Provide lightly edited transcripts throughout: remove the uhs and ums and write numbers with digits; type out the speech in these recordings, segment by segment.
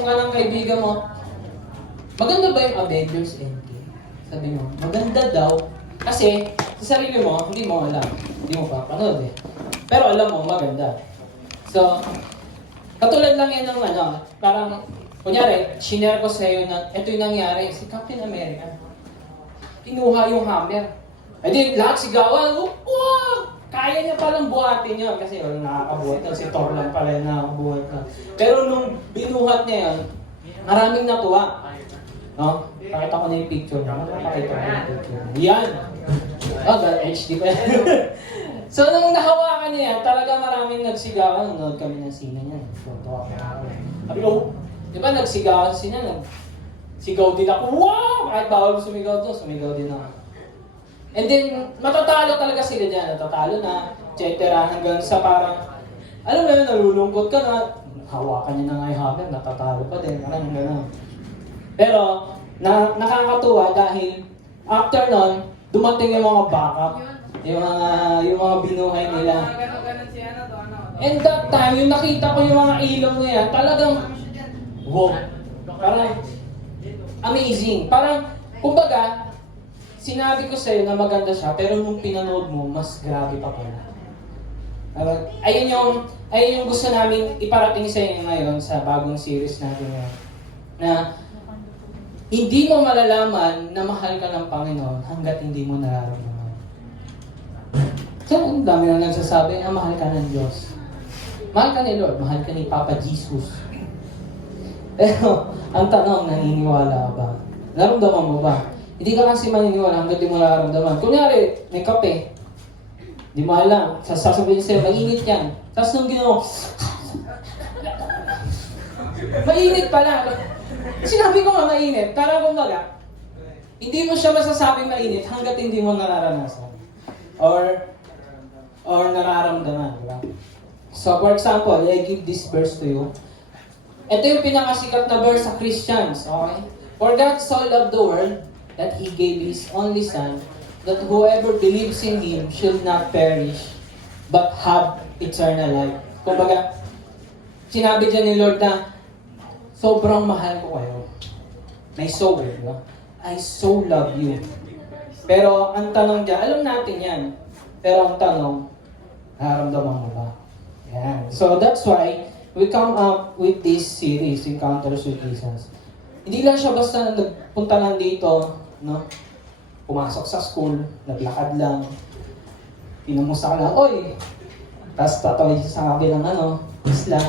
tanong ka ng kaibigan mo, maganda ba yung Avengers Endgame? Sabi mo, maganda daw. Kasi, sa sarili mo, hindi mo alam. Hindi mo papanood eh. Pero alam mo, maganda. So, katulad lang yan ng parang, kunyari, shinare ko sa'yo na ito yung nangyari, si Captain America. Kinuha yung hammer. E di, lahat sigawan, wow! Kaya niya palang buhatin yun kasi walang nakakabuhat na. Si Thor lang pala yung nakakabuhat na. Pero nung binuhat niya yun, maraming natuwa. No? Pakita ko na yung picture niya. Pakita ko na yung picture niya. Yan! HD pa yan. So nung nahawakan niya yan, talaga maraming nagsigawan. Nanonood kami ng sina niya. Sabi ko, di ba nagsigawan sila? Sigaw din ako. Wow! Kahit bawal sumigaw doon, sumigaw din ako. And then, matatalo talaga sila dyan. Natatalo na, etc. Hanggang sa parang, alam mo yun, nalulungkot ka na, hawakan niya na nga yung hammer, natatalo pa din. Parang gano'n. Pero, nakakatuwa dahil after nun, dumating yung mga backup. Yung mga binuhay nila. And that time, yung nakita ko yung mga ilong niya, talagang, wow. Parang, amazing. Parang, kumbaga, sinabi ko sa'yo na maganda siya, pero nung pinanood mo, mas grabe pa pala. Ayun yung gusto namin iparating sa inyo ngayon sa bagong series natin ngayon. Na hindi mo malalaman na mahal ka ng Panginoon hanggat hindi mo nararamdaman. So, ang dami na nagsasabi na mahal ka ng Diyos. Mahal ka ni Lord, mahal ka ni Papa Jesus. Pero, ang tanong, naniniwala ka ba? Naramdaman mo ba? Hindi ka kasi maniniwala hanggang di mo nararamdaman. Kunyari, may kape. Di mo alam. Sasabihin sa'yo, mainit yan. Tapos nung ginawa, mainit pala. Sinabi ko nga mainit. Para kumbaga, hindi mo siya masasabing mainit hanggat hindi mo nararanasan. Or nararamdaman. Diba? So, for example, I give this verse to you. Ito yung pinakasikat na verse sa Christians. Okay? For God so loved the world that He gave His only Son, that whoever believes in Him should not perish, but have eternal life. Kumbaga, sinabi dyan ni Lord na, sobrang mahal ko kayo. May so, diba? I so love you. Pero ang tanong dyan, alam natin yan. Pero ang tanong, nararamdaman mo ba? Yan. So that's why we come up with this series, Encounters with Jesus. Hindi lang siya basta nagpunta lang dito, no? Pumasok sa school, naglakad lang, pinumusta ka lang, oy! Tapos tatawid sa kabilang isla,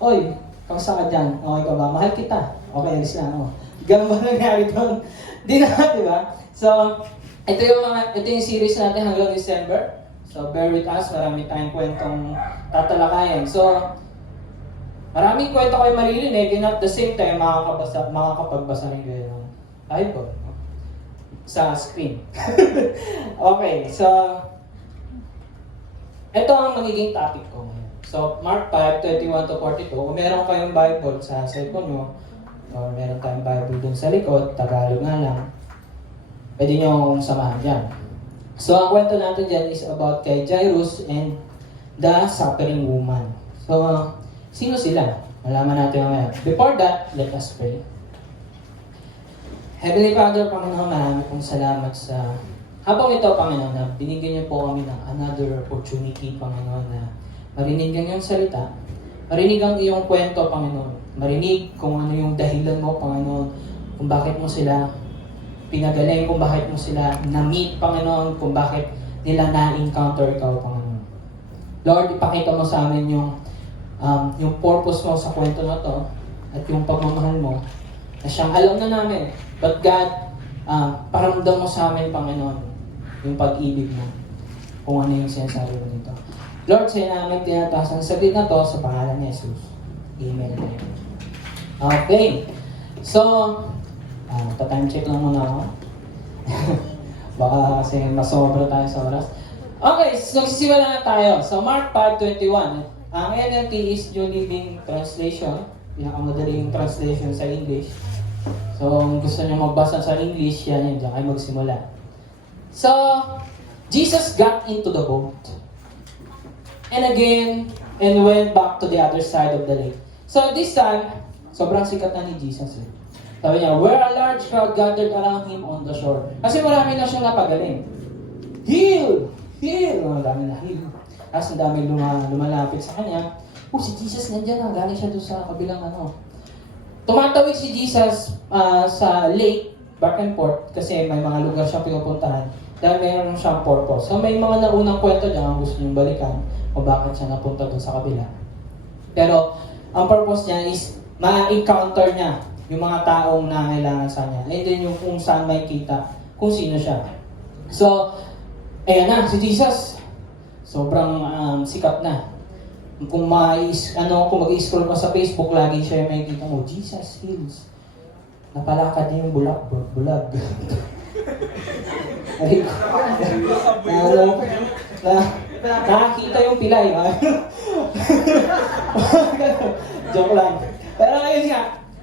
oy, kamusta ka dyan? Okay ka ba? Mahal kita. Okay, alis lang ako. Ganun ba nangyari doon? Di na, di ba? So, ito yung series natin hanggang December. So, bear with us. Marami tayong kwentong tatalakayan. So, maraming kwento kayo maririnig, and at the same time, makakapagbasa rin kayo ng Bible sa screen. Okay, so ito ang magiging topic ko ngayon. So, Mark 5:21-42. Kung meron kayong Bible sa cellphone nyo, or meron tayong Bible dun sa likod, Tagalog nga lang, pwede nyo akong samahan dyan. So, ang kwento natin dyan is about kay Jairus and the suffering woman. So, sino sila? Malaman natin ngayon. Before that, let us pray. Heavenly Father, Panginoon, marami pong salamat sa habang ito, Panginoon, na binigyan niyo po kami ng another opportunity, Panginoon, na marinig ang iyong salita, marinig ang iyong kwento, Panginoon, marinig kung ano yung dahilan mo, Panginoon, kung bakit mo sila pinagaling, kung bakit mo sila na-meet, Panginoon, kung bakit nila na-encounter ikaw, Panginoon. Lord, ipakita mo sa amin yung purpose mo sa kwento na to at yung pagmamahal mo na siyang alam na namin. But God, paramdam mo sa amin, Panginoon, yung pag-ibig mo kung ano yung sinasabi mo dito. Lord, sa'yo namin tinataas ang sagot na to sa pangalan ni Jesus. Amen. Okay. So, time check lang muna ako. Baka kasi masobra tayo sa oras. Okay, so sisimula na tayo. So, Mark 5:21. Ang NLT is New Living Translation. Pinakamadaling translation sa English. So, kung gusto niyo magbasa sa English, yan diyan kayo magsimula. So, Jesus got into the boat. And again, and went back to the other side of the lake. So, this time, Sobrang sikat na ni Jesus eh. Sabi niya, where a large crowd gathered around him on the shore. Kasi marami na siyang napagaling. Heal! Heal! Ang dami na heal. Tapos ang dami lumalapit sa kanya. Si Jesus nandiyan na. Galing siya doon sa kabilang ano. Tumatawid si Jesus sa lake, back and forth, kasi may mga lugar siyang pinupuntahan. Dahil mayroon siyang purpose. So may mga naunang kwento niya ang gusto niyong balikan o bakit siya napunta doon sa kabila. Pero ang purpose niya is ma-encounter niya yung mga taong nangailangan sa kanya. And then yung kung saan may kita kung sino siya. So, ayan na, si Jesus. Sobrang sikat na. Kung mag-i-scroll ka sa Facebook, lagi siya may kita mo, Jesus heals. Napalakad niya yung bulag. Nakakita yung pilay. Joke lang. Pero ayun nga.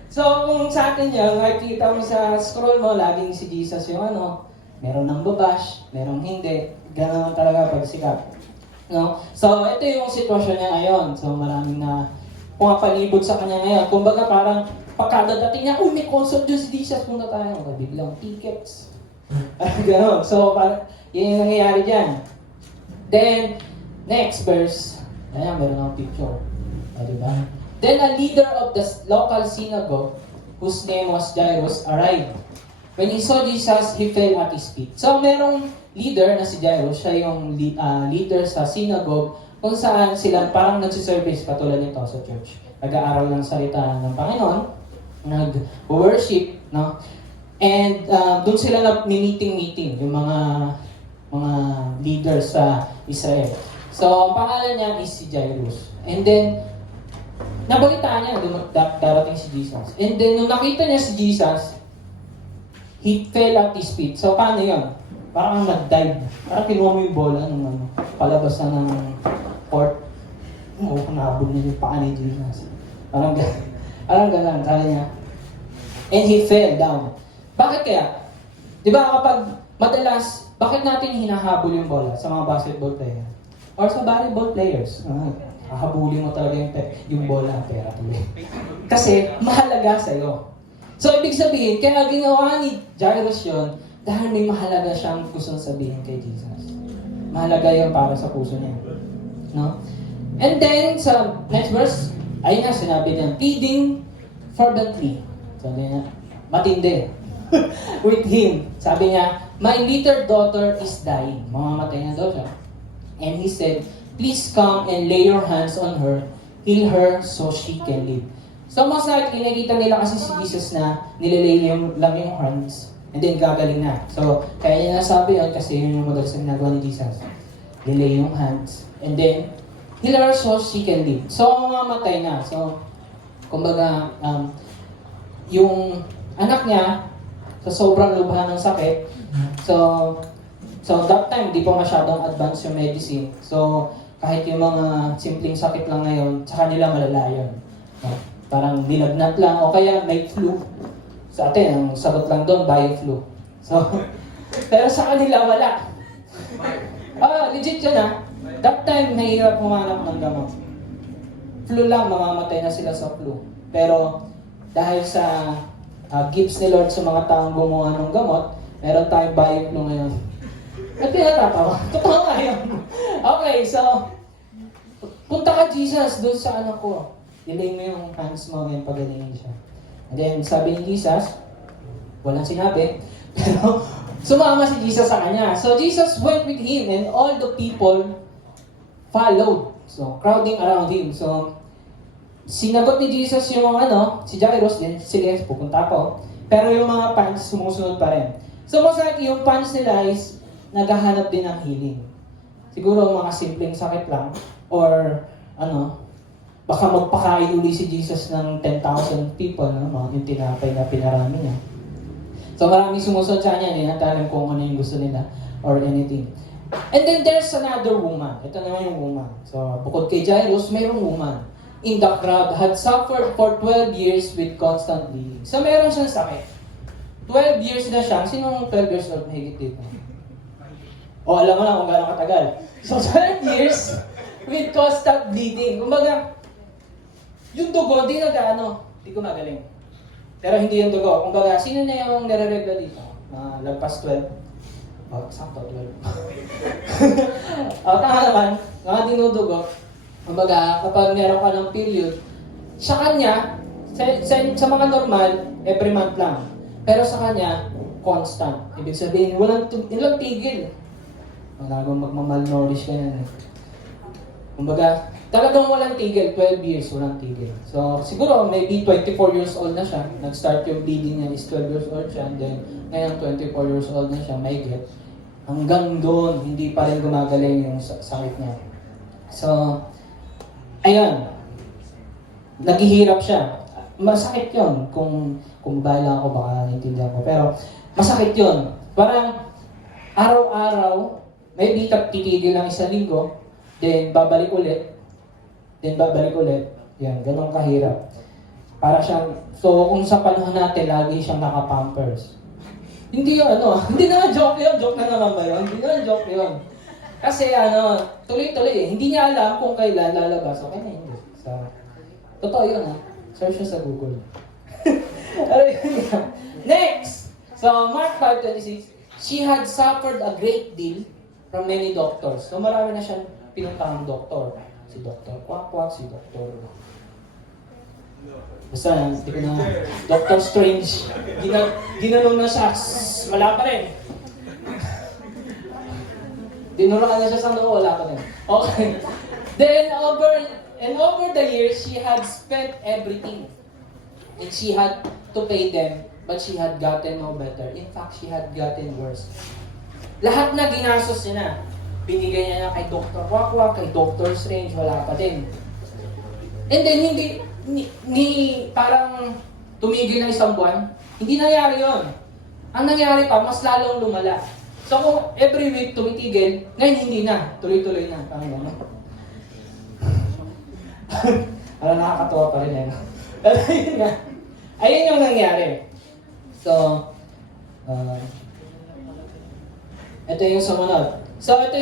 So, kung sa atin yan, nakikita mo sa scroll mo, laging si Jesus yung meron ng babash, merong hindi. Ganun talaga pag sikat. No? So, ito yung sitwasyon niya ngayon. So, maraming na pumapalibot sa kanya ngayon. Kumbaga parang pagkadadating niya, may concert dyan si Jesus, punta tayo. Biglang tickets. Gano'n. So, parang, yun yung nangyayari dyan. Then, next verse. Ayan, meron akong picture. Diba? Then a leader of the local synagogue, whose name was Jairus, arrived. When he saw Jesus, he fell at his feet. So, merong leader na si Jairus, siya yung leader sa synagogue, kung saan sila parang nagsiservice katulad nito sa church. Nag-aaral ng salita ng Panginoon, nag-worship, no? And doon sila nag-meeting, yung mga leaders sa Israel. So, ang pangalan niya is si Jairus. And then, nabalitaan niya na darating si Jesus. And then, nung nakita niya si Jesus, he fell at his feet. So, paano yun? Parang nag-dive. Parang kinuha mo yung bola nung palabas na ng court. Nabog niya yung paa ni Jesus. Parang gano'n, sabi niya. And he fell down. Bakit kaya? Di ba kapag madalas, bakit natin hinahabol yung bola sa mga basketball player? Or sa volleyball players? Hahabulin mo talaga yung bola, pera tuloy. Kasi mahalaga sa'yo. So, ibig sabihin, kaya ginawa ni Jairus yun, dahil may mahalaga siyang gustong sabihin kay Jesus. Mahalaga yun para sa puso niya. No? And then, sa next verse, ayun na, sinabi niya, pleading fervently. Sabi niya, matindi. With him. Sabi niya, my little daughter is dying. Mamamatay na daw siya. And he said, please come and lay your hands on her, heal her so she can live. So most likely, nakita nila kasi si Jesus na nililay niya lang yung hands, and then gagaling na. So, kaya niya nasabi yun kasi yun yung madalas na ginagawa ni Jesus. Nililay yung hands, and then, heal her so she can live. So, mamamatay na. So, kumbaga, yung anak niya, sa sobrang lubhan ng sakit, so that time, di pa masyadong advanced yung medicine. So, kahit yung mga simpleng sakit lang ngayon, sa kanila malala yun. No? Parang nilagnat lang, o kaya may flu. Sa atin, ang sagot lang doon, bio-flu. So, pero sa kanila, wala. Legit yun That time, nahihirap humanap ng gamot. Flu lang, mamamatay na sila sa flu. Pero, dahil sa gifts ni Lord sa mga taong gumawa ng gamot, meron tayong bio-flu ngayon. At pinatatawa. Totoo nga yun. Okay, so, punta ka Jesus doon sa anak ko. Nilay mo yung hands mo ngayon pagalingin siya. And then, sabi ni Jesus, walang sinabi, pero sumama si Jesus sa kanya. So, Jesus went with him and all the people followed. So, crowding around him. So, sinagot ni Jesus yung si Jairus din, sige, pupunta ko. Pero yung mga fans, sumusunod pa rin. So, most likely, yung fans nila is naghahanap din ng healing. Siguro mga simpleng sakit lang or baka magpakain uli si Jesus ng 10,000 people, yung tinapay na pinarami niya. So maraming sumusunod sa kanya, hindi natin alam kung ano yung gusto nila or anything. And then there's another woman. Ito naman yung woman. So bukod kay Jairus, mayroong woman in the crowd had suffered for 12 years with constant bleeding. So meron siyang sakit. 12 years na siya. Sinong 12 years old mahigit dito? Alam mo na kung gano'ng katagal. So, 12 years with constant bleeding. Kumbaga, yung dugo, di hindi gumagaling. Pero hindi yung dugo. Kumbaga, sino na yung nire-regla dito? Lagpas 12. Oh, sakto, 12. Tama naman, mga dinudugo. Kumbaga, kapag meron ka ng period, sa kanya, sa mga normal, every month lang. Pero sa kanya, constant. Ibig sabihin, walang tigil. Malagong magmamalnourish ka yan. Kumbaga, talagang walang tigil. 12 years, walang tigil. So, siguro, maybe 24 years old na siya. Nag-start yung bleeding niya is 12 years old siya. And then, ngayon 24 years old na siya, may get. Hanggang doon, hindi pa rin gumagaling yung sakit niya. So, ayun. Naghihirap siya. Masakit yun. Kung bahala ako, baka naintindihan ko. Pero, masakit yun. Parang, araw-araw, maybe titigil lang 1 linggo, then babalik ulit, yan, ganun kahirap. Para siyang, so kung sa panahon natin, lagi siyang naka-pampers. Hindi yun, hindi na joke yun, joke na naman ba yun? Hindi na joke yun. Kasi tuloy-tuloy eh, hindi niya alam kung kailan lalabas, okay na hindi. So, totoo yun search siya sa Google. Next! So, Mark 5:26, she had suffered a great deal from many doctors. So marami na siyang pinuntahang doktor. Si Dr. Quack, si Dr. Basta, hindi ko na. Dr. Strange. Ginanong na siya. Wala pa rin. Dinuraan na siya sa noo, wala pa rin. Okay. Then, over the years, she had spent everything. And she had to pay them. But she had gotten no better. In fact, she had gotten worse. Lahat na ginastos niya na. Binigay niya na kay Dr. Quack, kay Dr. Strange, wala pa din. And then, parang tumigil na 1 buwan. Hindi nangyari yun. Ang nangyari pa, mas lalong lumala. So kung every week tumitigil, ngayon hindi na. Tuloy-tuloy na. Parang gano'n. Parang nakakatawa pa rin. Pero yun na. Ayun yung nangyari. So, ito yung sumunod. So, ito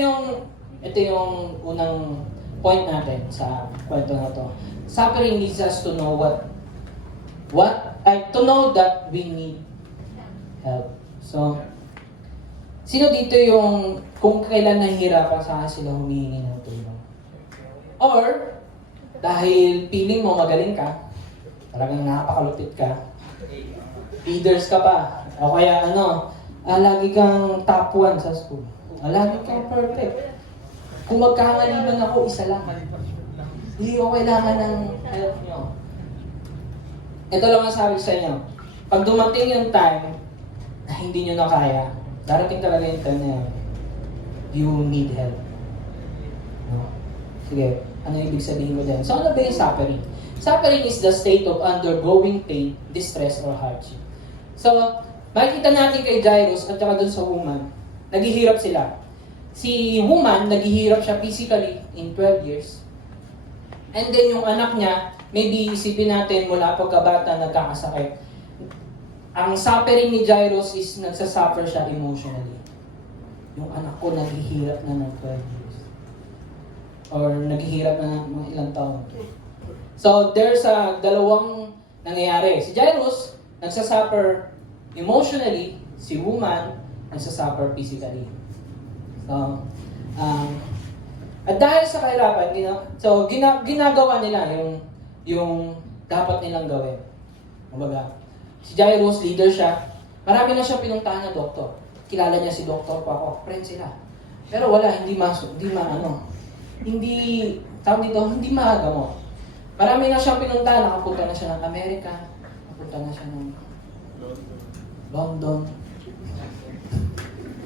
yung unang point natin sa kwento na to. Suffering needs us to know to know that we need help. So, sino dito yung kung kailan nahihirapan saan sila humihingi ng tulong? Or, dahil feeling mo magaling ka, talagang napakalupit ka, leaders ka pa, o kaya lagi kang top 1 sa school. Lagi kang perfect. Kung magkamali man ako, isa lang. Hindi ko kailangan ng help nyo. Ito lang ang sabi sa inyo. Pag dumating yung time na hindi nyo na kaya, darating talaga yung time na you need help. No? Sige, ano ibig sabihin ko din? So ano ba yung suffering? Suffering is the state of undergoing pain, distress, or hardship. So, makikita natin kay Jairus at saka dun sa woman, naghihirap sila. Si woman, naghihirap siya physically in 12 years. And then yung anak niya, maybe isipin natin mula pagkabata nagkakasakit. Ang suffering ni Jairus is nagsasuffer siya emotionally. Yung anak ko naghihirap na ng 12 years. Or naghihirap na ng mga ilang taon. So there's dalawang nangyayari. Si Jairus, nagsasuffer emotionally, si woman, nagsasuffer physically. So, at dahil sa kahirapan, ginagawa nila yung dapat nilang gawin. Kumbaga, si Jairus, leader siya, marami na siyang pinuntahan na doktor. Kilala niya si Dr. Quack, friend sila. Pero wala, hindi maagamot. Marami na siyang pinuntahan, nakapunta na siya ng Amerika, nakapunta na siya ng London,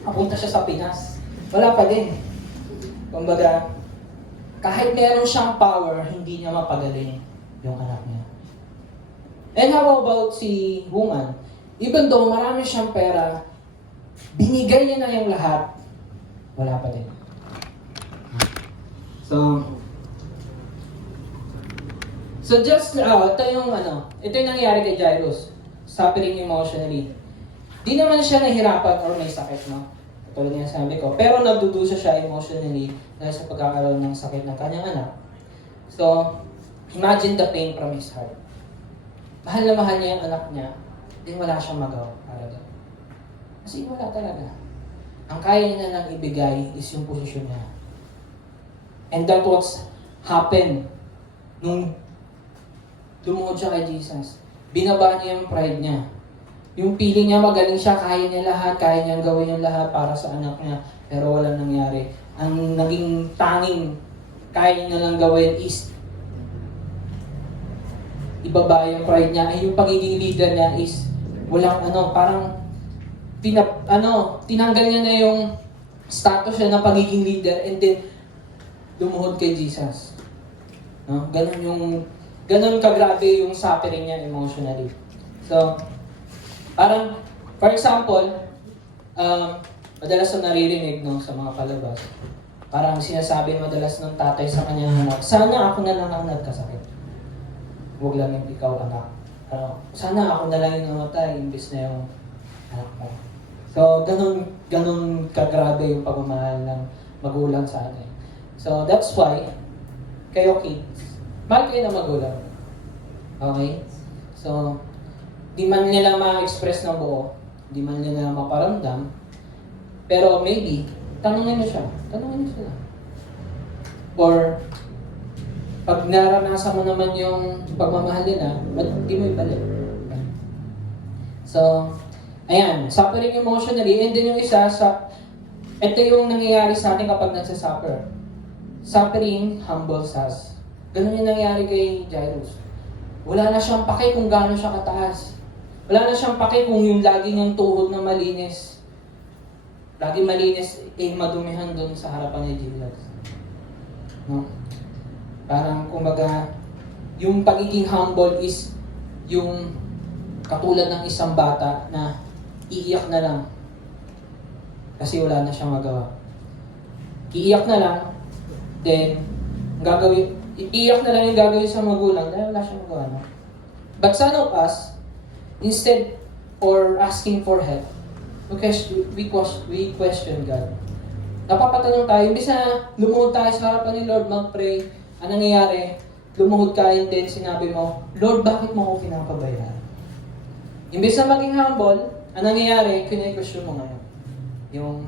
nakapunta siya sa Pinas. Wala pa din. Kumbaga, kahit meron siyang power, hindi niya mapagaling yung anak niya. And how about si woman? Even though marami siyang pera, binigay niya na yung lahat, wala pa din. So just, ito yung nangyari kay Jairus. Suffering emotionally. Di naman siya nahirapan or may sakit, no? Katulad niya sabi ko. Pero nagdudusa siya emotionally dahil sa pagkakaroon ng sakit ng kanyang anak. So, imagine the pain from his heart. mahal na mahal niya yung anak niya, then wala siyang magawa para doon. Kasi wala talaga. Ang kaya niya lang ibigay is yung posisyon niya. And that's what's happened nung lumuhod siya kay Jesus. Binaba niya yung pride niya. Yung feeling niya magaling siya, kaya niya lahat, kaya niyang gawin yung lahat para sa anak niya, pero walang nangyari. Ang naging tanging kaya niya lang gawin is ibaba yung pride niya. Ay yung pagiging leader niya is walang parang tinanggal niya na yung status niya na pagiging leader and then lumuhod kay Jesus. No? Ganun kagrabe yung suffering niya emotionally. So, parang, for example, madalas na naririnig sa mga palabas, parang sinasabi madalas ng tatay sa kanyang anak, sana ako na lang ang nagkasakit. Huwag lang yung ikaw, anak. Sana ako na lang yung namatay, imbis na yung anak mo. So, ganun kagrabe yung pagmamahal ng magulang sa atin. So, that's why, kayo kids, mahal kayo na magulang. Okay? So, di man nila ma-express ng buo, di man nila maparamdam, pero maybe, tanungin niyo siya. Tanungin niyo sila. Or, pag naranasan mo naman yung pagmamahal nila, ba't di mo ibalik? So, ayan, suffering emotionally, and then yung isa, ito yung nangyayari sa atin kapag nagsasuffer. Suffering humbles us. Ganun yung nangyayari kay Jairus. Wala na siyang pake kung gaano siya kataas. Wala na siyang pake kung yung lagi niyang tuhod na malinis. Lagi malinis, madumihan doon sa harapan ni Jesus. No? Parang, kumbaga, yung pagiging humble is yung katulad ng isang bata na iiyak na lang kasi wala na siyang magawa. Iiyak na lang, then, iiyak na lang yung gagawin sa magulang dahil wala siyang magawa. No? But some of us, instead or asking for help, we question God. Napapatanong tayo, imbis na lumuhod tayo sa harapan ni Lord, mag-pray, anong nangyayari? Lumuhod ka and then sinabi mo, Lord, bakit mo ako pinapabayaan? Imbis na maging humble, anong nangyayari? Kine-question mo ngayon. Yung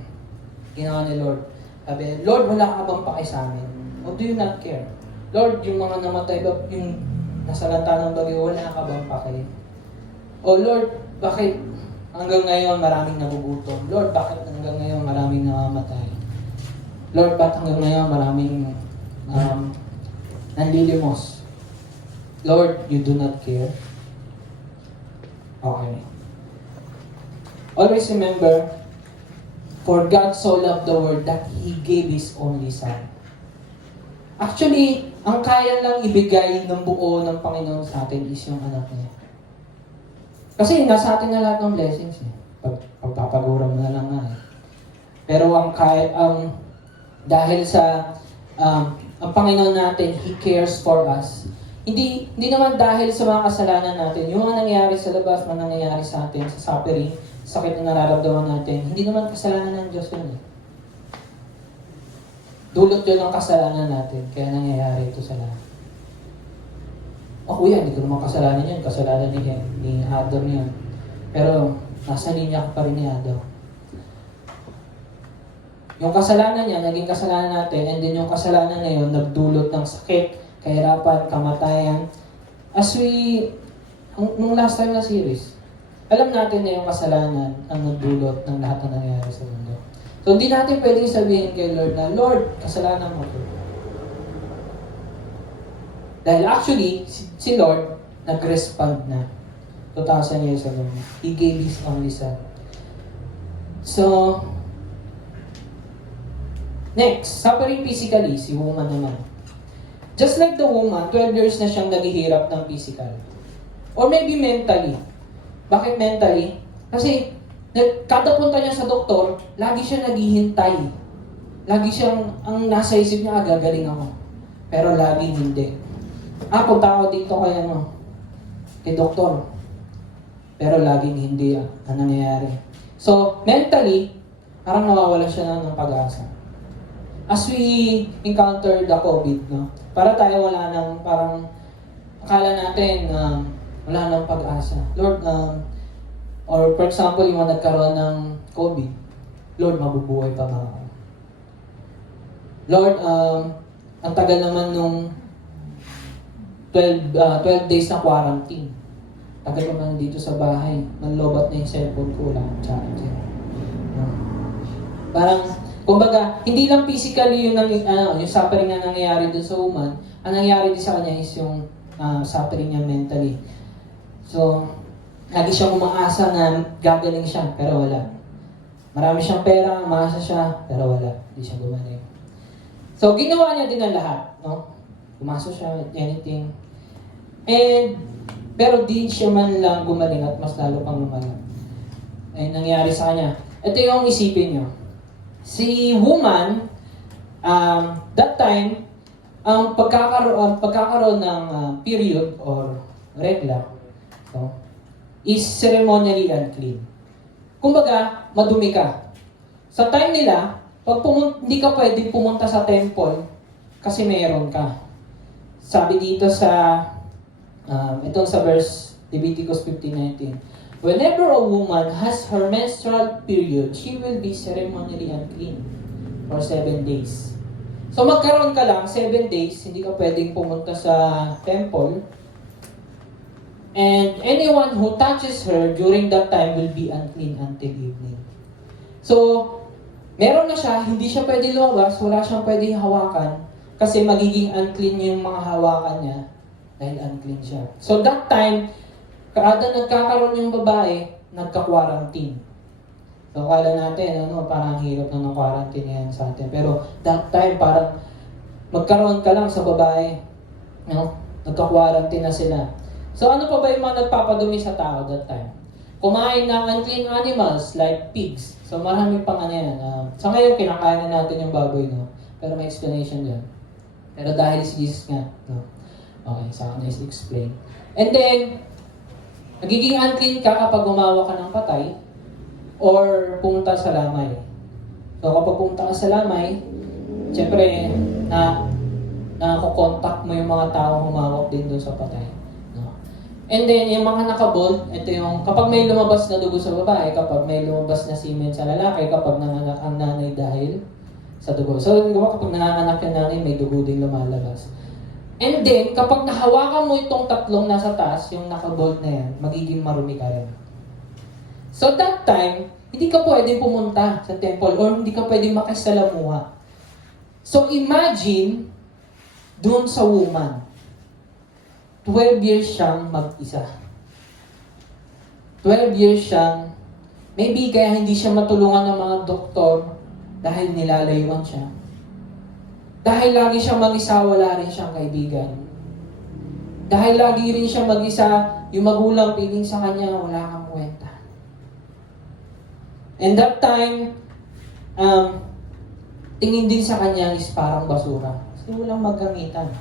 ginawa ni Lord. Sabi, Lord, wala ka bang pake sa amin? Or do you not care? Lord, yung mga namatay ba, yung nasa lanta ng bagyo, wala ka bang pake? O Lord, bakit hanggang ngayon maraming nagugutom? Lord, bakit hanggang ngayon maraming namamatay? Lord, bakit hanggang ngayon maraming nanlilimos? Lord, you do not care? Okay. Always remember, for God so loved the world that He gave His only Son. Actually, ang kaya lang ibigay ng buo ng Panginoon sa atin is yung anak niya. Kasi nasa atin na lahat ng blessings. Pagpapagura mo na lang nga. Pero dahil sa ang Panginoon natin, He cares for us. Hindi naman dahil sa mga kasalanan natin, yung mga nangyayari sa labas, mga nangyayari sa atin, sa suffering, sakit na nararamdaman natin, hindi naman kasalanan ng Diyos yun. Dulot yun ang kasalanan natin, kaya nangyayari ito sa lahat. O kuya, hindi ko naman kasalanan yun, kasalanan ni Adam yun. Pero, nasa linya pa rin ni Adam. Yung kasalanan niya, naging kasalanan natin, and then yung kasalanan na yun, nagdulot ng sakit, kahirapan, kamatayan. Nung last time na series, alam natin na yung kasalanan ang nagdulot ng lahat na nangyayari sa mundo. So, hindi natin pwedeng sabihin kay Lord na, Lord, kasalanan mo ito. Dahil actually, si Lord, nag-respond na. 2,000 years ago. He gave His only Son. So, next, suffering physically, si woman naman. Just like the woman, 12 years na siyang naghihirap ng physical. Or maybe mentally. Bakit mentally? Kasi, kada punta niya sa doktor, lagi siya naghihintay. Lagi siyang, ang nasa isip niya, gagaling ako. Pero laging hindi. Punta ako dito kay doktor. Pero laging hindi ang nangyayari. So, mentally, parang nawawala siya ng pag-asa. As we encounter the COVID, no? Para tayo wala nang parang akala natin wala nang pag-asa. Lord, or for example, yung mga nagkaroon ng COVID, Lord, mabubuhay pa ba ako? Lord, ang tagal naman nung 12 days na quarantine. Tagal ko na dito sa bahay. Nanlobat na yung cellphone ko. Wala akong charger. Parang, kumbaga, hindi lang physically yung suffering na nangyayari dun sa woman. Ang nangyayari din sa kanya is yung suffering niya mentally. So, lagi siyang umaasa na gagaling siya, pero wala. Marami siyang pera, umaasa siya, pero wala. Hindi siya gumaling. So, ginawa niya din ang lahat, no? Pumasok siya, anything. Pero di siya man lang gumaling at mas lalo pang lumala. Ay, nangyari sa kanya. Ito yung isipin nyo. Si woman, that time, ang pagkakaroon ng period or regla, so, is ceremonially unclean. Kumbaga, madumi ka. Sa time nila, hindi ka pwede pumunta sa temple kasi meron ka. Sabi dito sa itong sa verse Leviticus 15:19, whenever a woman has her menstrual period, she will be ceremonially unclean for 7 days. So magkaroon ka lang 7 days, hindi ka pwedeng pumunta sa temple. And anyone who touches her during that time will be unclean until evening. So, meron na siya, hindi siya pwede lumabas, wala siyang pwedeng hawakan kasi magiging unclean yung mga hawakan niya dahil unclean siya. So that time, kada nagkakaroon yung babae, nagka-quarantine. So kala natin, parang hirap na ng quarantine yan sa atin. Pero that time, parang magkaroon ka lang sa babae, nagka-quarantine na sila. So ano pa ba yung mga nagpapadumi sa tao that time? Kumain ng unclean animals like pigs. So marami pang yan. Sa ngayon, kinakain na natin yung baboy, no? Pero may explanation dyan. Pero dahil si Jesus nga, no? Okay, sa akin is explain. And then, nagiging unclean ka kapag gumawa ka ng patay or pumunta sa lamay. So kapag pumunta ka sa lamay, syempre, nakakontakt mo yung mga tao humawak din doon sa patay. And then, yung mga nakabold, ito yung kapag may lumabas na dugo sa babae, kapag may lumabas na semen sa lalaki, kapag nanganak ang nanay dahil sa dugo. So, kapag nanganak yung nanay, may dugo din lumalabas. And then, kapag nahawakan mo itong tatlong nasa taas, yung nakabold na yan, magiging marumi ka rin. So, that time, hindi ka pwede pumunta sa temple or hindi ka pwede makisalamuha. So, imagine, doon sa woman, 12 years siyang mag-isa. 12 years siyang, maybe kaya hindi siya matulungan ng mga doktor dahil nilalayuan siya. Dahil lagi siyang mag-isa, wala rin siyang kaibigan. Dahil lagi rin siyang mag-isa, yung magulang piling sa kanya, wala kang kwenta. And that time, tingin din sa kanya is parang basura. Kasi walang magkamitan.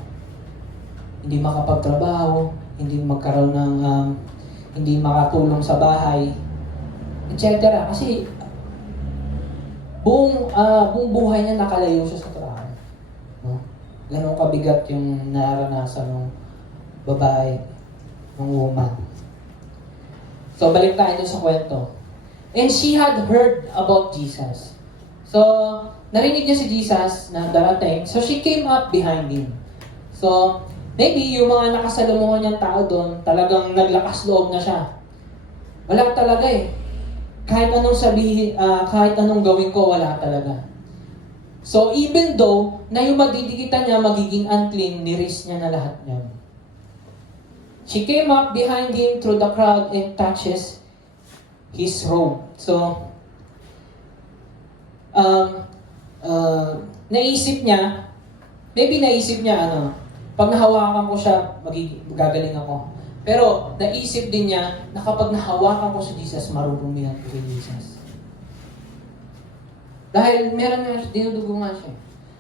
Hindi makapagtrabaho, hindi magkaroon ng, hindi makatulong sa bahay, etc. Kasi buong buhay niya nakalayo siya sa trabaho. No? Ganun kabigat yung naranasan ng babae, ng woman. So balik tayo sa kwento. And she had heard about Jesus. So narinig niya si Jesus na darating. So she came up behind him. So maybe yung mga nakasalumuhan niyang tao doon, talagang naglakas loob na siya. Wala talaga eh. Kahit anong sabihin, kahit anong gawin ko, wala talaga. So even though na yung magdidikitan niya, magiging unclean, niris niya na lahat niya. She came up behind him through the crowd and touches his robe. So, naisip niya, pag nahawakan ko siya, gagaling ako. Pero naisip din niya na kapag nahawakan ko si Jesus, marurumihan ko si Jesus. Dahil meron nga, dinudugo nga siya.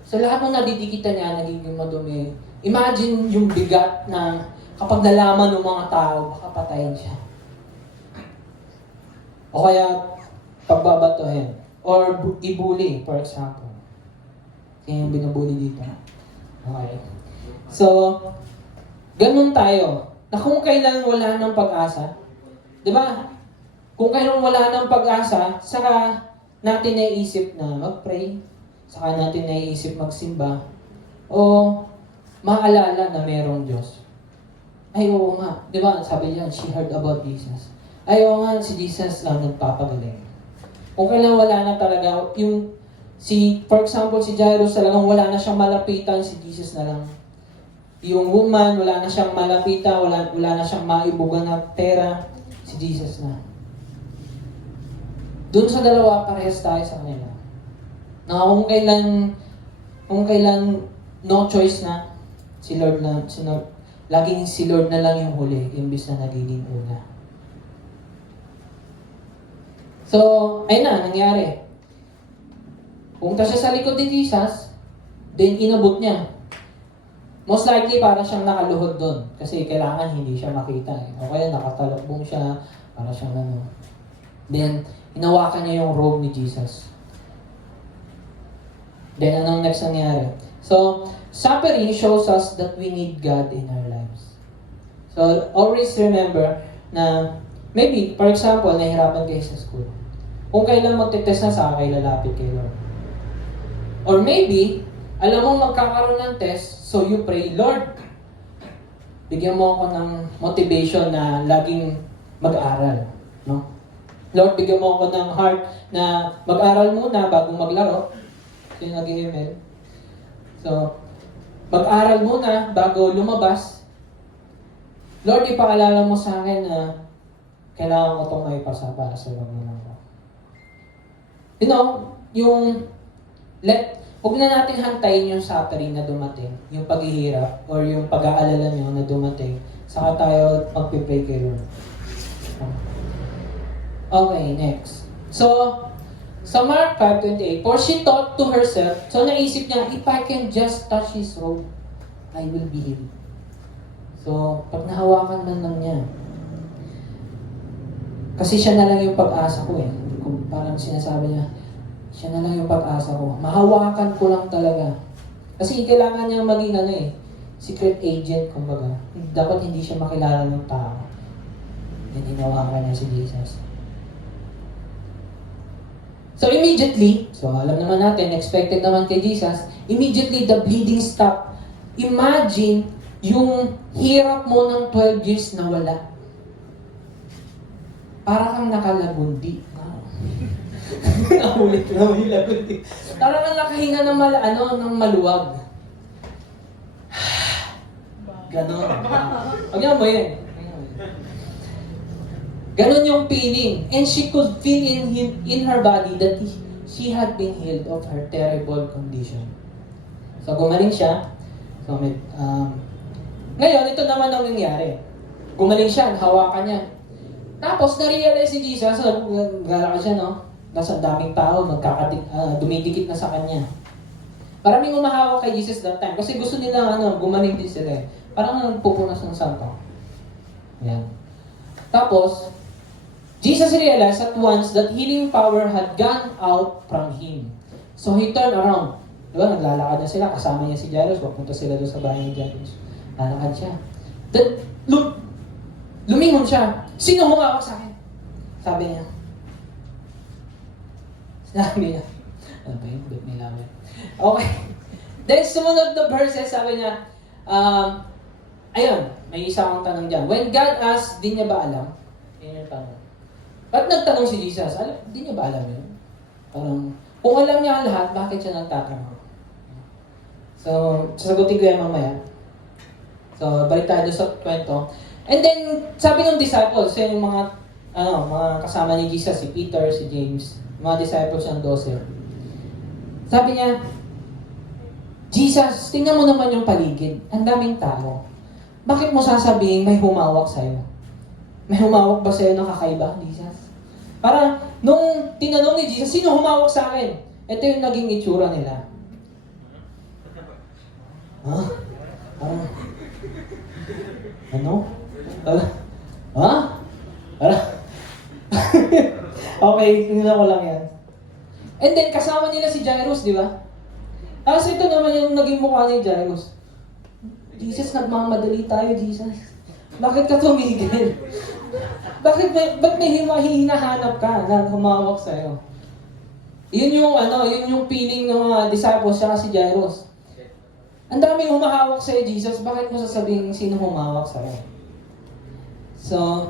So lahat ng nadidikitan niya, nagiging madumi. Imagine yung bigat na kapag nalaman ng mga tao, baka patayin siya. O kaya pagbabatuhin. Or ibuli, for example. Kaya yung binubuli dito. Okay. So, ganun tayo. na kung kailan wala ng pag-asa, di ba? Kung kailan wala ng pag-asa, saka natin naiisip na mag-pray, saka natin naiisip magsimba, o maalala na merong Diyos. Ay, oo nga. Di ba? Sabi niya, she heard about Jesus. Ay, oo nga, si Jesus lang nagpapagaling. Kung kailan wala na talaga, for example, si Jairus talagang wala na siyang malapitan, si Jesus na lang. Yung woman, wala na siyang malapitan, wala na siyang maibugan na pera, si Jesus na. Doon sa dalawa, parehas tayo sa kanila. Na kung kailan no choice na, laging si Lord na lang yung huli, imbis na nagiging una. So, ayun na, nangyari. Pumunta siya sa likod ni Jesus, then inabot niya. Most likely, para siyang nakaluhod doon. Kasi kailangan hindi siya makita. O kaya nakatalokbong siya, para siyang ano. Then, hinawakan niya yung robe ni Jesus. Then, anong next nangyari? So, suffering shows us that we need God in our lives. So, always remember na maybe, for example, nahihirapan kayo sa school. Kung kailan magte-test na sa kayo lalapit kay Lord. Or maybe, alam mo magkakaroon ng test, so you pray, Lord, bigyan mo ako ng motivation na laging mag-aral. No? Lord, bigyan mo ako ng heart na mag-aral muna bago maglaro. So yung nag-email. So, mag-aral muna bago lumabas. Lord, ipaalala mo sa akin na kailangan ko itong maipasa para sa pagmamahal ko. You know, huwag na natin hantayin yung suffering na dumating, yung paghihirap, or yung pag-aalala nyo na dumating, saka tayo magpipray kay Lord. Okay, next. So, sa Mark 5:28, for she thought to herself, so naisip niya, if I can just touch His robe, I will be healed. So, pag nahawakan lang niya, kasi siya na lang yung pag-asa ko eh. Kung parang sinasabi niya, siya na lang yung pag-asa ko. Mahawakan ko lang talaga. Kasi kailangan niya maging secret agent, kumbaga. Dapat hindi siya makilala ng tao. Then hinawakan niya si Jesus. So immediately, so alam naman natin, expected naman kay Jesus, immediately the bleeding stopped. Imagine yung hirap mo ng 12 years na wala. Para kang nakalagundi. Nahulit na may lagundi. Para kang nakahinga ng maluwag. Ganon. Huwag mo yun. Ganon yung feeling. And she could feel in her body that she had been healed of her terrible condition. So gumaling siya. So, ngayon, ito naman ang nangyari. Gumaling siya, hawakan niya. Tapos, na-realize si Jesus, gala ka siya, no? Nasa daming tao, dumidikit na sa kanya. Maraming umahawak kay Jesus that time. Kasi gusto nila, gumaling din sila eh. Parang nagpupunas ng santo. Yan. Tapos, Jesus realized at once that healing power had gone out from Him. So, He turned around. Diba? Naglalakad na sila. Kasama niya si Jairus. Papunta sila doon sa bahay ni Jairus. Lalakad siya. Then, lumingon siya. Sino humawak sa akin? Sabi niya. Sabi niya. Ano ba yun? Ba't may lamin? Okay. Then, sumunod na verses, sabi niya, ayun, may isa akong tanong dyan. When God asked, di niya ba alam? Yan yung tanong. Ba't nagtanong si Jesus? Di niya ba alam yun? Parang, kung alam niya ang lahat, bakit siya nagtatanong? So, sasagutin ko yan mamaya. So, balik tayo sa kwento. And then, sabi ng disciples, yung mga kasama ni Jesus, si Peter, si James, mga disciples ng 12. Sabi niya, Jesus, tingnan mo naman yung paligid. Ang daming tao. Bakit mo sasabihin may humawak sa'yo? May humawak ba sa'yo ng kakaiba, Jesus? Parang, nung tinanong ni Jesus, sino humawak sa akin? Ito yung naging itsura nila. Huh? Parang, ano? Ha? Okay, tingnan ko lang yan. And then, kasama nila si Jairus, di ba? Tapos ito naman yung naging mukha ni Jairus. Jesus, nagmamadali tayo, Jesus. Bakit ka tumigil? Ba't may hinahanap ka na humawak sa'yo? Yun yung feeling ng mga disciples siya si Jairus. Ang dami humahawak sa'yo, Jesus. Bakit mo sasabihin sino humawak sa'yo? So,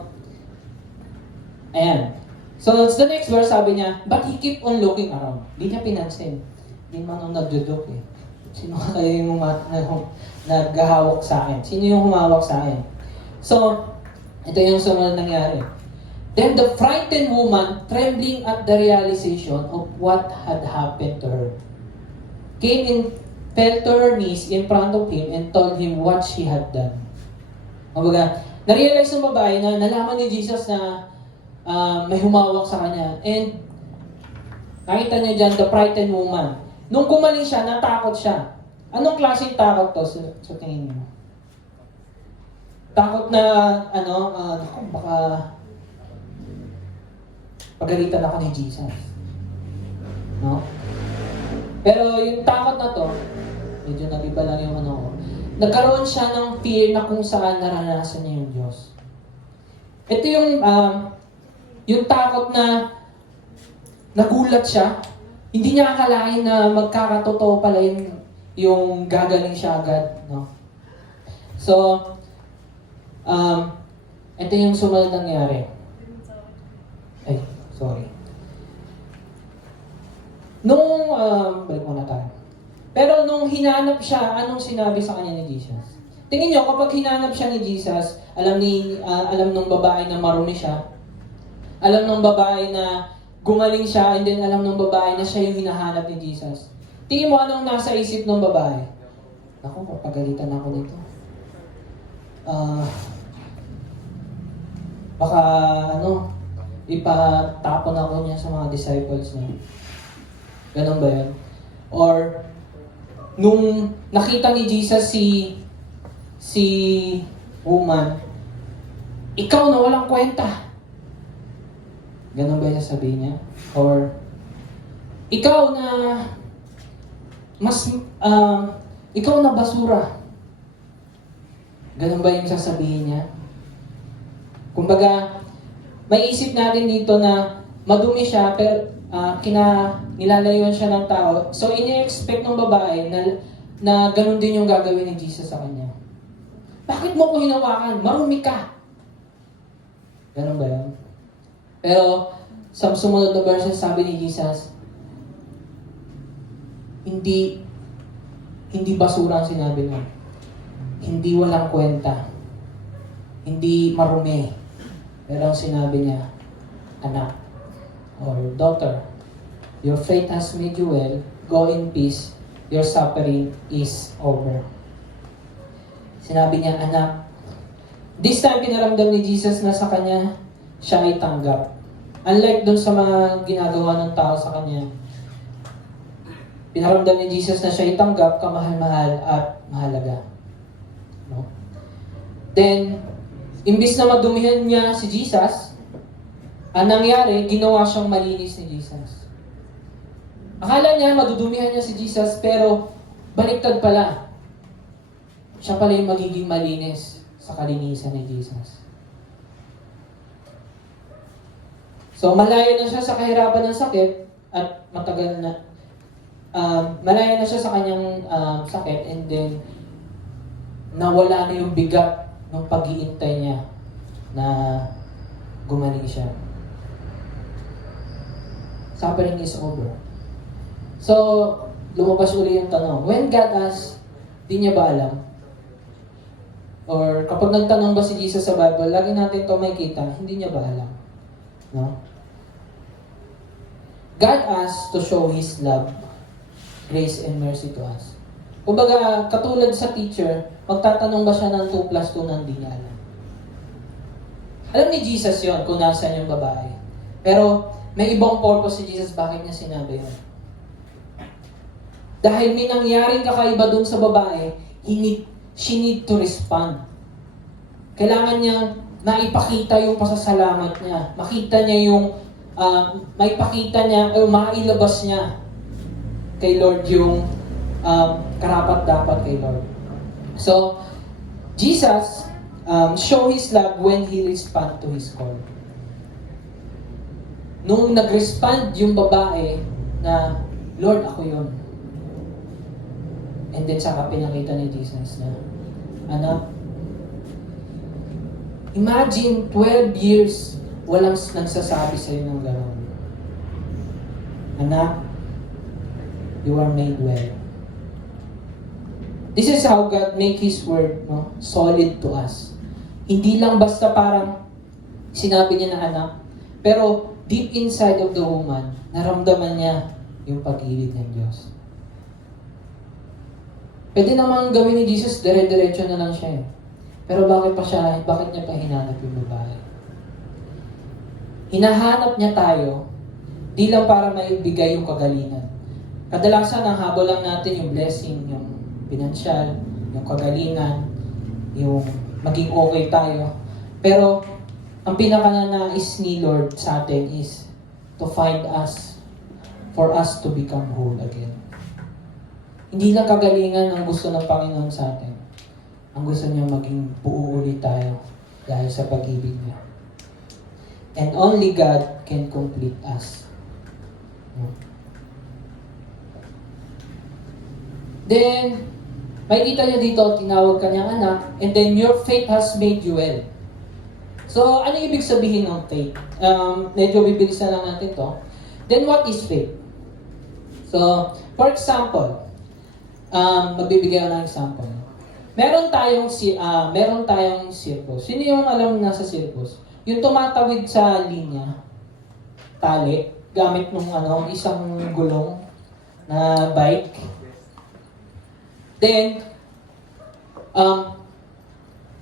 ayan. So, the next verse, sabi niya, but he keep on looking around. Di niya pinansin. Di man nung nagdudok eh. Sino kaya yung naghahawak sa akin? Sino yung humawak sa akin? So, ito yung sumunod nangyari. Then the frightened woman, trembling at the realization of what had happened to her, came in, fell to her knees in front of him and told him what she had done. Kumbaga, na-realize ng babae na nalaman ni Jesus na may humawak sa kanya. And nakita niyo dyan, the frightened woman. Nung gumaling siya, natakot siya. Anong klaseng takot to sa tingin niyo? Takot na, baka pagalitan ako ni Jesus. No? Pero yung takot na to, medyo nabiba lang yung ko. Nagkaroon siya ng fear na kung saan naranasan niya yung Diyos. Ito yung takot na nagulat siya. Hindi niya akalain na magkakatotoo pala yung gagaling siya agad. No? So, ito yung sumunod nangyari. Ay, sorry. Balik muna tayo. Pero nung hinanap siya, anong sinabi sa kanya ni Jesus? Tingin niyo, kapag hinanap siya ni Jesus, alam nung babae na marumi siya, alam nung babae na gumaling siya, and then alam nung babae na siya yung hinahanap ni Jesus. Tingin mo anong nasa isip ng babae? Naku, papagalitan ako nito. Baka ipatapon ako niya sa mga disciples niya. Ganun ba yun? Or, nung nakita ni Jesus si woman, ikaw na walang kwenta. Ganun ba yung sasabihin niya? Or, ikaw na ikaw na basura. Ganun ba yung sasabihin niya? Kumbaga, may isip natin dito na madumi siya, pero nilalayuan siya ng tao. So, ini-expect ng babae na ganun din yung gagawin ni Jesus sa kanya. Bakit mo ko hinawakan? Marumi ka! Ganun ba yun? Pero, sa sumunod na verses, sabi ni Jesus, hindi basura ang sinabi mo. Hindi walang kwenta. Hindi marumi. Pero ang sinabi niya, anak, or daughter, your faith has made you well. Go in peace. Your suffering is over. Sinabi niya, anak. This time, pinaramdam ni Jesus na sa kanya, siya ay tanggap. Unlike dun sa mga ginagawa ng tao sa kanya, pinaramdam ni Jesus na siya ay tanggap, kamahal-mahal at mahalaga. No? Then, imbis na madumihan niya si Jesus, ang nangyari, ginawa siyang malinis ni Jesus. Akala niya madudumihan niya si Jesus, pero baliktad pala. Siya pala yung magiging malinis sa kalinisan ni Jesus. So, malaya na siya sa kahirapan ng sakit at matagal na malaya na siya sa kanyang sakit, and then nawala na yung bigat ng pag-iintay niya na gumaling siya. Suffering is over. So, lumabas uli yung tanong, when God asks, di niya ba alam? Or kapag nagtanong ba si Jesus sa Bible, lagi natin ito makikita, hindi niya ba alam? No? God asks to show His love, grace, and mercy to us. Kumbaga, katulad sa teacher, magtatanong ba siya ng 2 plus 2 na hindi niya alam? Alam ni Jesus yon kung nasaan yung babae. Pero may ibang purpose si Jesus bakit niya sinabi yun. Dahil may nangyaring kakaiba dun sa babae, she need to respond. Kailangan niyang maipakita yung pasasalamat niya. Makita niya yung, maipakita niya, o mailabas niya kay Lord yung karapat-dapat kay Lord. So, Jesus, show His love when He respond to His call. Nung nag-respond yung babae na, Lord, ako yun. And then saka pinakita ni Jesus na, anak, imagine 12 years walang nagsasabi sa'yo ng gano'n. Anak, you are made well. This is how God make His word solid to us. Hindi lang basta parang sinabi niya na anak, pero deep inside of the woman, naramdaman niya yung pag-ibig ng Diyos. Pwede namang gawin ni Jesus, dire-diretso na lang siya eh. Pero bakit niya pa hinanap yung babae? Hinahanap niya tayo, di lang para maibigay yung kagalingan. Kadalasan, ang habol lang natin yung blessing, yung pinansyal, yung kagalingan, yung maging okay tayo. Pero, ang pinakananais ni Lord sa atin is to find us, for us to become whole again. Hindi lang kagalingan ang gusto ng Panginoon sa atin. Ang gusto niya maging buo ulit tayo dahil sa pag-ibig niya. And only God can complete us. Then, makikita niyo dito, tinawag kanyang anak, and then your faith has made you well. So, ano ibig sabihin ng faith? Medyo bibilisan lang natin to. Then, what is faith? So, for example, magbibigay ako ng example. Meron tayong circus. Sino yung alam nasa circus? Yung tumatawid sa linya, tali, gamit ng isang gulong na bike. Then,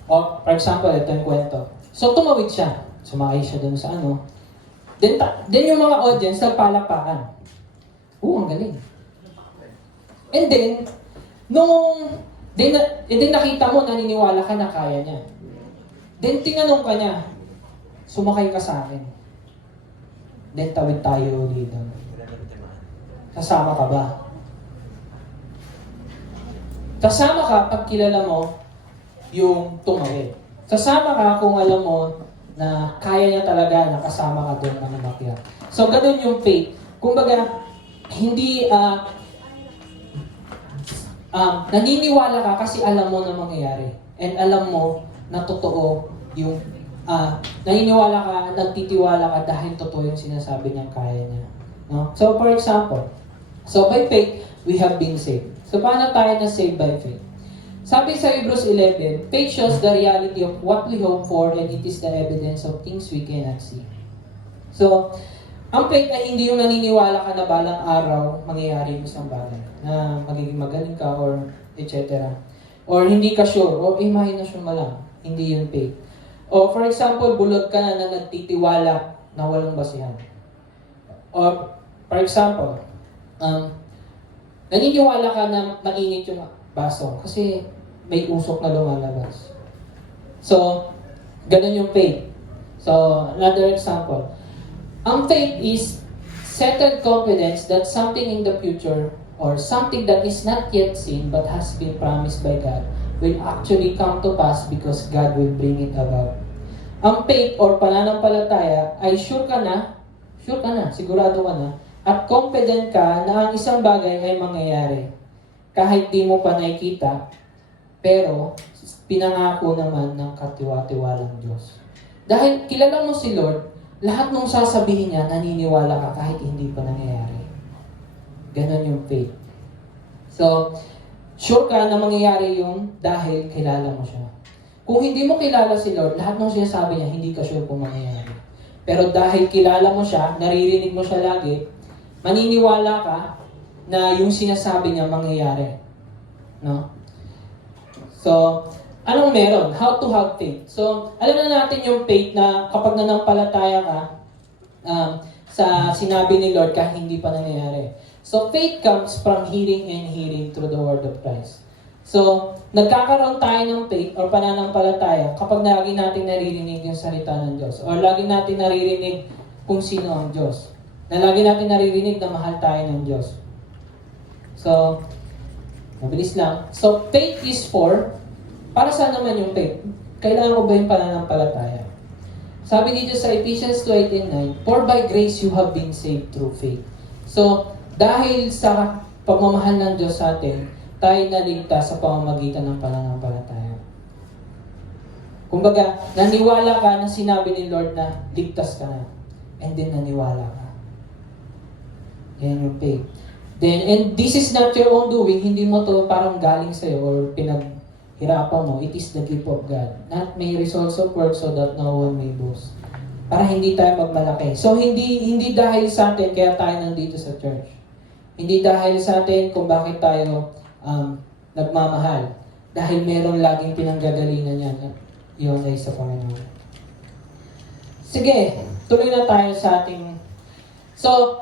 for example, ito yung kwento. So, tumawid siya. Sumakay siya dun sa Then yung mga audience, nagpalakpakan. Ang galing. And then, then nakita mo, naniniwala ka na kaya niya. Then tinanong ka niya, sumakay ka sa akin. Then tawid tayo ulit. Kasama ka ba? Kasama ka pag kilala mo yung tumawid. Kasama ka kung alam mo na kaya niya talaga, nakasama ka doon na umakyat. So, ganun yung faith. Kumbaga, hindi, naniniwala ka kasi alam mo na mangyayari. And alam mo na totoo yung, naniniwala ka, nagtitiwala ka dahil totoo yung sinasabi niyang kaya niya. No? So, for example, by faith, we have been saved. So, paano tayo na saved by faith? Sabi sa Hebrews 11, faith shows the reality of what we hope for and it is the evidence of things we cannot see. So, ang faith ay hindi yung naniniwala ka na balang araw mangyayari yung isang bagay, na magiging magaling ka or etc. Or hindi ka sure, o imahinasyon mo lang. Hindi yun faith. O for example, bulog ka na nagtitiwala na walang basihan. Or for example, naniniwala ka na mainit yung baso kasi may usok na lumalabas. So, ganun yung faith. So, another example. Ang faith is settled confidence that something in the future or something that is not yet seen but has been promised by God will actually come to pass because God will bring it about. Ang faith or pananampalataya ay sure ka na, sigurado ka na, at confident ka na ang isang bagay ay mangyayari. Kahit di mo pa nakikita, pero pinangako naman ng katiwa-tiwalang Diyos. Dahil kilala mo si Lord, lahat ng sasabihin niya, naniniwala ka kahit hindi pa nangyayari. Ganon yung faith. So, sure ka na mangyayari yung dahil kilala mo siya. Kung hindi mo kilala si Lord, lahat ng sinasabi niya, hindi ka sure kung mangyayari. Pero dahil kilala mo siya, naririnig mo siya lagi, maniniwala ka na yung sinasabi niya mangyayari. No? So, anong meron? How to have faith. So, alam na natin yung faith na kapag nanampalataya ka sa sinabi ni Lord kahit hindi pa nangyayari. So, faith comes from hearing and hearing through the word of Christ. So, nagkakaroon tayo ng faith or pananampalataya kapag lagi natin naririnig yung salita ng Diyos or lagi natin naririnig kung sino ang Diyos. Na lagi natin naririnig na mahal tayo ng Diyos. So, mabilis lang. So, faith is para saan naman yung faith? kailangan ko ba yung pananampalataya? Sabi dito sa Ephesians 2:8-9, "For by grace you have been saved through faith." So, dahil sa pagmamahal ng Diyos sa atin, tayo naligtas sa pamamagitan ng pananampalataya. Kumbaga, naniwala ka na sinabi ni Lord na ligtas ka na. And then naniwala ka. Yan yung faith. Then, and this is not your own doing, hindi mo to parang galing sa'yo or pinaghirapan mo. It is the gift of God. Not may results of work so that no one may boast. Para hindi tayo magmalaki. So, hindi dahil sa atin kaya tayo nandito sa church. Hindi dahil sa atin kung bakit tayo nagmamahal. Dahil meron laging pinanggagalingan yan. Yun ay sa Panginoon. Sige, tuloy na tayo sa ating... So,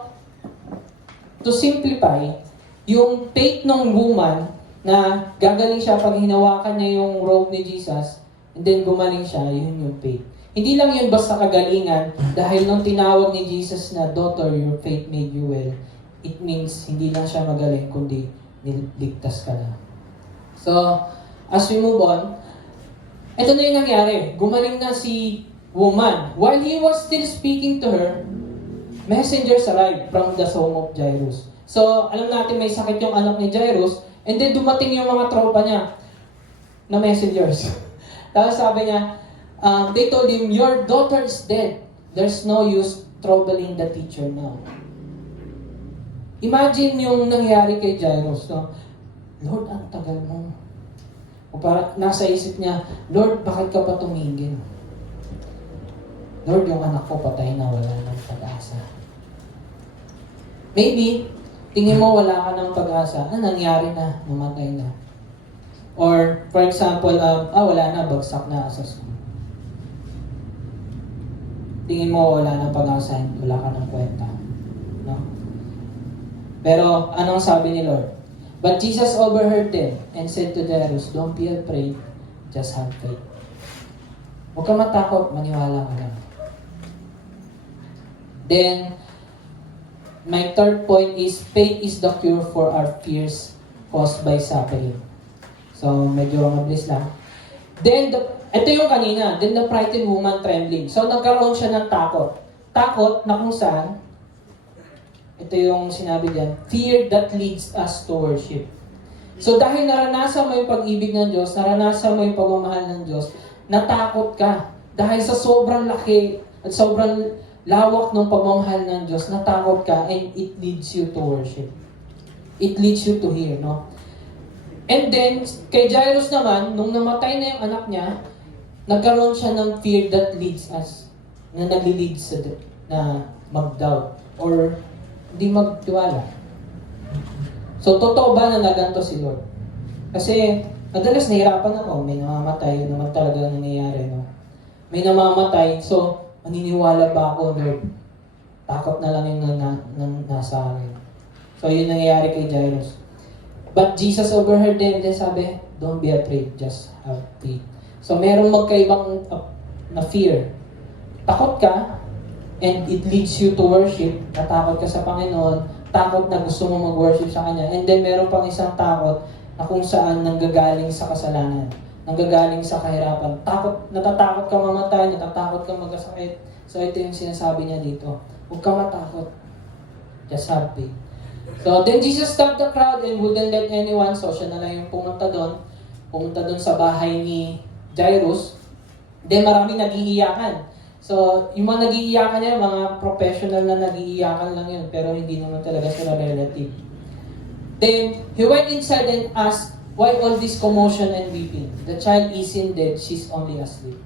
to simplify, yung faith ng woman na gagaling siya pag hinawakan niya yung robe ni Jesus and then gumaling siya, yun yung faith. Hindi lang yun basta kagalingan dahil nung tinawag ni Jesus na, "Daughter, your faith made you well," it means hindi lang siya magaling kundi niligtas ka na. So, as we move on, ito na yung nangyari. Gumaling na si woman. While he was still speaking to her, messengers arrived from the home of Jairus. So, alam natin may sakit yung anak ni Jairus, and then dumating yung mga tropa niya na messengers. Tapos sabi niya, they told him, "Your daughter is dead. There's no use troubling the teacher now." Imagine yung nangyari kay Jairus, no? Lord, ang tagal mo. O para nasa isip niya, Lord, bakit ka pa tumigil? Lord, yung anak ko patay na, wala ng pag-asa. Maybe, tingin mo wala ka ng pag-asa. Nangyari na, namatay na. Or, for example, wala na, bagsak na asas mo. Tingin mo wala ng pag-asa, wala ka ng kwenta. No? Pero, anong sabi ni Lord? But Jesus overheard them and said to Jairus, "Don't be afraid, just have faith." Huwag ka matakot, maniwala ka lang. Then, my third point is, faith is the cure for our fears caused by suffering. So, medyo mabilis lang. Then, ito yung kanina, then the frightened woman trembling. So, nagkaroon siya ng takot. Takot na kung saan, ito yung sinabi diyan, fear that leads us to worship. So dahil naranasan mo yung pag-ibig ng Diyos, naranasan mo yung pagmamahal ng Diyos, natakot ka. Dahil sa sobrang laki at sobrang lawak ng pagmamahal ng Diyos, natakot ka and it leads you to worship. It leads you to hear, no? And then, kay Jairus naman, nung namatay na yung anak niya, nagkaroon siya ng fear that leads us, na nag-lead sa na mag-doubt or hindi magtiwala. So, totoo ba na naganto si Lord? Kasi, madalas nahirapan ako. May namamatay, yun naman talaga nangyayari, no? May namamatay, so, maniniwala ba ako, Lord? Takot na lang yung nasa akin. So, yun nangyayari kay Jairus. But Jesus overheard them, then sabi, "Don't be afraid, just have faith." So, merong magkaibang na fear. Takot ka, and it leads you to worship. Natakot ka sa Panginoon, takot na gusto mo mag-worship sa Kanya. And then meron pang isang takot na kung saan nanggagaling sa kasalanan, nanggagaling sa kahirapan. Natatakot ka mamatay, natatakot ka magkasakit. So ito yung sinasabi niya dito. Huwag ka matakot. Just have faith. So then Jesus stopped the crowd and wouldn't let anyone. So siya na lang yung pumunta doon sa bahay ni Jairus. Then maraming nag-iiyakan. So, yung mga nag-iiyakan niya, mga professional na nag-iiyakan lang yun, pero hindi naman talaga sila relative. Then, he went inside and asked, "Why all this commotion and weeping? The child isn't dead, she's only asleep."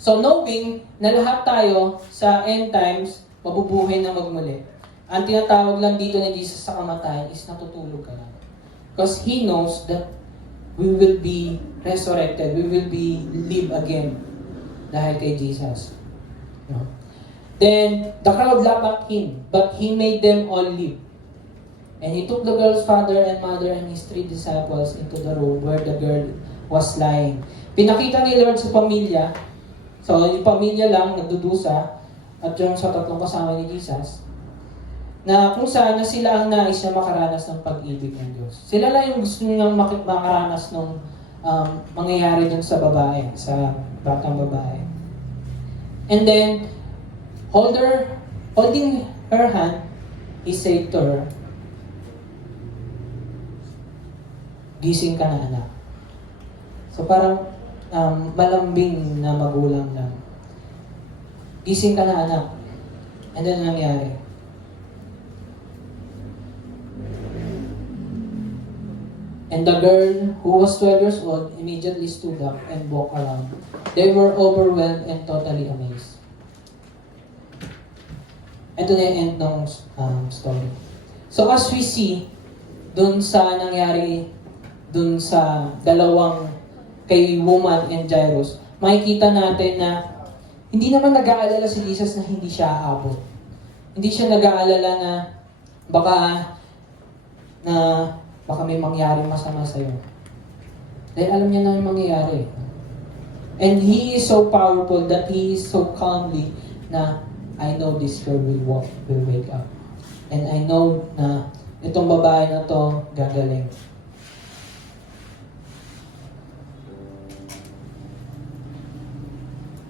So, knowing na lahat tayo sa end times, mabubuhay na magmuli. Ang tinatawag lang dito ni Jesus sa kamatayan is natutulog ka lang. Because He knows that we will be resurrected, we will be live again. Dahil kay Jesus. No? Then, the crowd laughed at him, but he made them all leave. And he took the girl's father and mother and his 3 disciples into the room where the girl was lying. Pinakita ni Lord sa pamilya, so yung pamilya lang nagdudusa, at yung sa 3 kasama ni Jesus, na kung saan na sila ang nais na makaranas ng pag-ibig ng Diyos. Sila lang yung gusto nilang makaranas ng mangyayari dun sa babae, sa batang babae. And then, holding her hand, he said to her, gising ka na, anak. So parang malambing na magulang lang. Gising ka na, anak. And then, nangyari? And the girl, who was 12 years old, immediately stood up and walked around. They were overwhelmed and totally amazed. Ito na yung end ng story. So as we see, dun sa nangyari, dun sa dalawang kay woman and Jairus, makikita natin na hindi naman nag-aalala si Jesus na hindi siya aabot. Hindi siya nag-aalala na baka may mangyaring masama sa'yo. Dahil alam niya na yung mangyayari. And He is so powerful that He is so calmly na I know this girl will wake up. And I know na itong babae na to gagaling.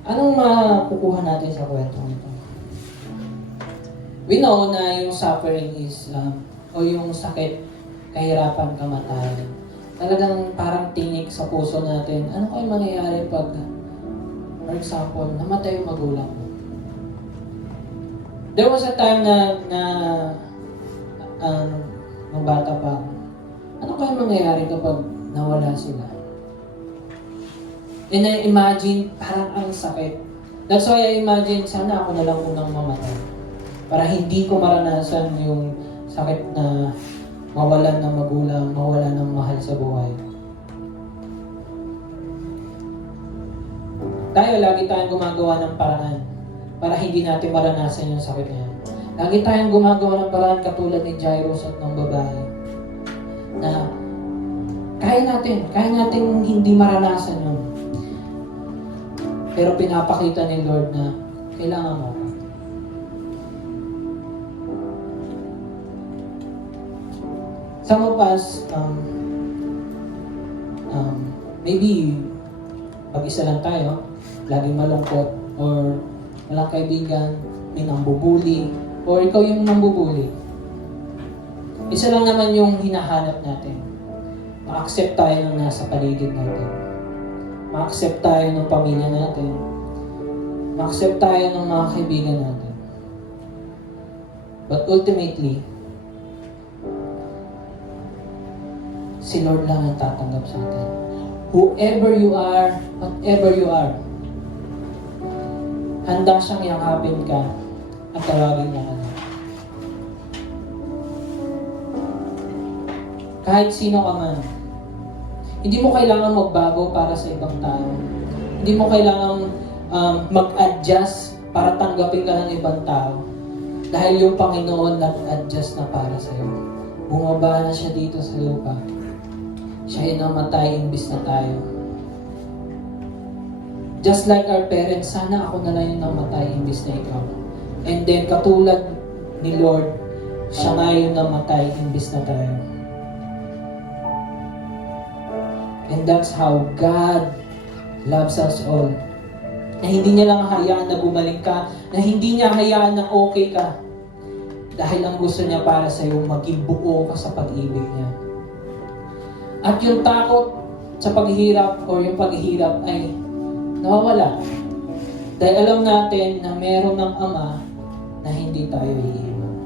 Anong makukuha natin sa kwentong ito? We know na yung suffering is, o yung sakit, kahirapan, kamatayan. Talagang parang tinik sa puso natin. Ano kaya mangyayari pag, for example, namatay yung magulang mo? There was a time nung bata pa ako. Ano kaya mangyayari kapag nawala sila? And I imagine, parang ang sakit. That's why I imagine, sana ako na lang unang mamatay. Para hindi ko maranasan yung sakit na mawalan ng magulang, mawalan ng mahal sa buhay. Tayo, lagi tayong gumagawa ng paraan para hindi natin maranasan yung sakit na yan. Lagi tayong gumagawa ng paraan katulad ni Jairus at ng babae. Na kaya natin hindi maranasan yun. Pero pinapakita ni Lord na kailangan mo. Some of us, maybe pag-isa lang tayo, laging malungkot, or walang kaibigan, may nambubuli, or ikaw yung nambubuli. Isa lang naman yung hinahanap natin. Ma-accept tayo ng nasa paligid natin. Ma-accept tayo ng pamilya natin. Ma-accept tayo ng mga kaibigan natin. But ultimately, si Lord lang ang tatanggap sa atin. Whoever you are, whatever you are, handa siyang yakapin ka at tawagin niya ka na. Kahit sino ka man, hindi mo kailangan magbago para sa ibang tao. Hindi mo kailangan mag-adjust para tanggapin ka ng ibang tao. Dahil yung Panginoon nag-adjust na para sa iyo. Bumaba na siya dito sa lupa. Siya ay namatay imbis na tayo. Just like our parents, sana ako na lang yung namatay imbis na ikaw. And then katulad ni Lord, siya nga yung namatay imbis na tayo. And that's how God loves us all. Na hindi niya lang hayaan na gumaling ka, na hindi niya hayaan na okay ka. Dahil ang gusto niya para sa iyo, maging buo ka sa pag-ibig niya. At yung takot sa paghihirap o yung paghihirap ay nawawala. Dahil alam natin na meron ng Ama na hindi tayo iiwan.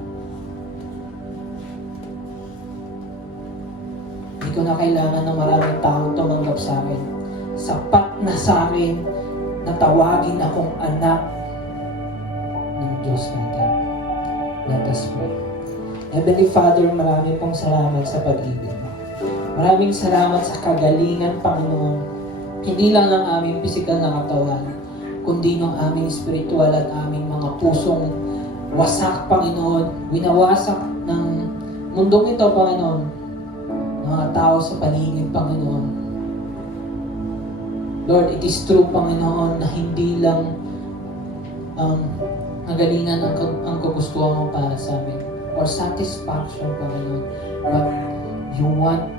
Hindi ko na kailangan ng maraming taong tumanggap sa akin. Sapat na sa akin na tawagin akong anak ng Diyos natin. Let us pray. Heavenly Father, marami pong salamat sa pag-ibig. Maraming salamat sa kagalingan, Panginoon. Hindi lang ng aming pisikal na katawan, kundi ng aming spiritual at aming mga pusong wasak, Panginoon. Winawasak ng mundong ito, Panginoon. Ng mga tao sa paligid, Panginoon. Lord, it is true, Panginoon, na hindi lang kagalingan ang kagustuhan mo para sa amin or satisfaction, Panginoon. But you want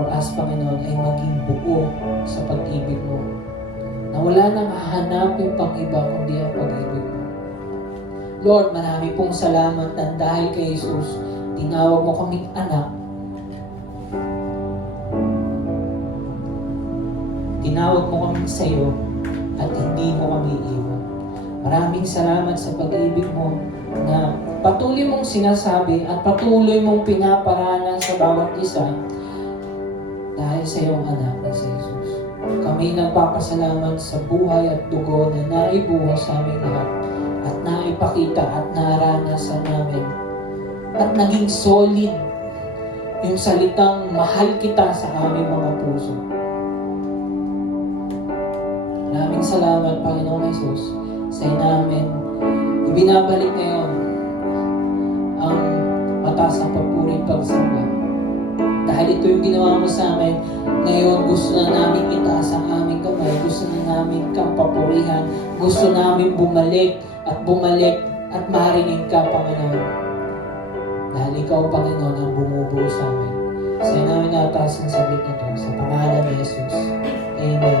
for us, Panginoon, ay maging buo sa pag-ibig mo. Na wala nang hahanapin pang iba kundi ang pag-ibig mo. Lord, marami pong salamat na dahil kay Jesus, tinawag mo kaming anak. Tinawag mo kami sa iyo at hindi mo kami iwan. Maraming salamat sa pag-ibig mo na patuloy mong sinasabi at patuloy mong pinaparana sa bawat isa dahil sa iyong anak na si Jesus. Kami nagpapasalamat sa buhay at dugo na naibuhos sa aming lahat at naipakita at naranasan namin at naging solid yung salitang mahal kita sa aming mga puso. Maraming salamat, Panginoong Jesus, sa namin ibinabalik ngayon ang mataas ang papuri pagsamba. Dahil ito yung ginawa mo sa amin, ngayon gusto na namin itaas ang aming kamay, gusto na namin kang papurihan, gusto namin bumalik at marinig ka, Panginoon. Dahil ikaw, Panginoon, ang bumubuo sa amin. Sa namin nataas ang sabit na ito, sa pangalan ni Jesus. Amen.